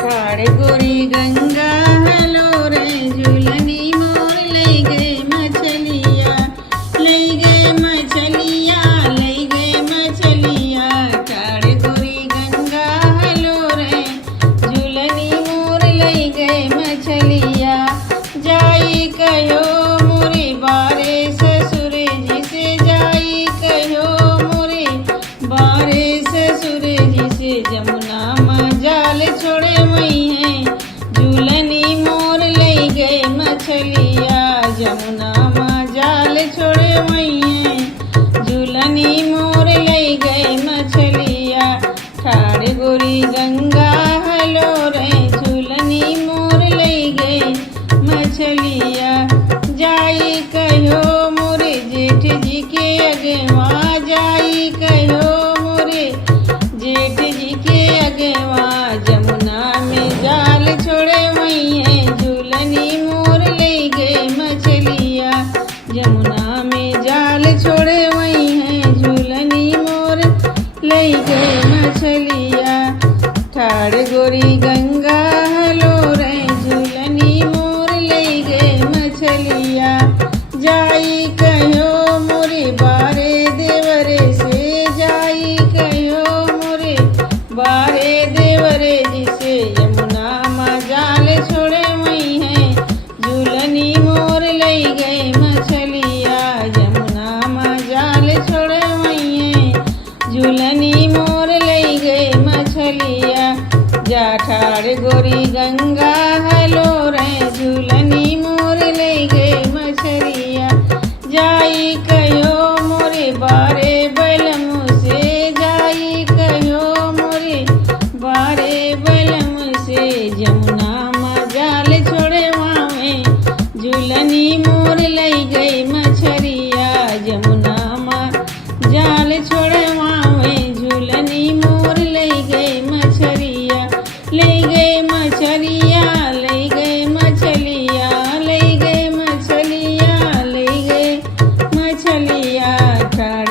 ठाड़ गोरी गंगा हेलो रे झूलनी मोर लई गए मछलिया लई गए मछलिया लई गए मछलिया ठाड़ गोरी गंगा हेलो रे झूलनी मोर लई गए मछलिया जाई कहो मोरे बारे ससुर जी से जाई कहो मोरे बारे ससुर जी से जमुना माँ जाल छोड़े मई है झूलनी मोर लई गए मछलिया जमुना माँ जाल छोड़े मई है झूलनी मोर लई गए मछलिया ठाड़ गोरी गंगा हलो रे झूलनी मोर लई गए मछलिया जाई कहो मोरे जेठ जी के अगवा जाई कहो मोरे जेठ जी के अगवा जमुना में जाल छोड़े वही है झूलनी मोर लई गए मछलिया जमुना में जाल छोड़े वही है झूलनी मोर लई गए मछलिया ठाड़ गोरी गंगा हलो रे झूलनी मोर लई गए मछलिया जाई कहो मोरे बारे देवरे से जाई कहो मोरे बारे देवरे जिसे यमुना माँ जाल छोड़े वही है झूलनी मोर लई गए मछलिया यमुना माँ जाल छोड़े वही है झूलनी मोर लई गए मछलिया जा ठाड़ गोरी गंगा हलो रे झूलनी मोर लई गए मछलिया जाई कहो मोरे बारे बलम से जाई कहो मोरे बारे बलम से जमुना माँ जाल छोड़े वावे झूलनी मोर लई गई मछलिया जमुना माँ जाल छोड़े वावे झूलनी मोर लई गई मछलिया लई गई मछलिया लई गई मछलिया लई गई मछलिया लई गई मछलिया ठाड़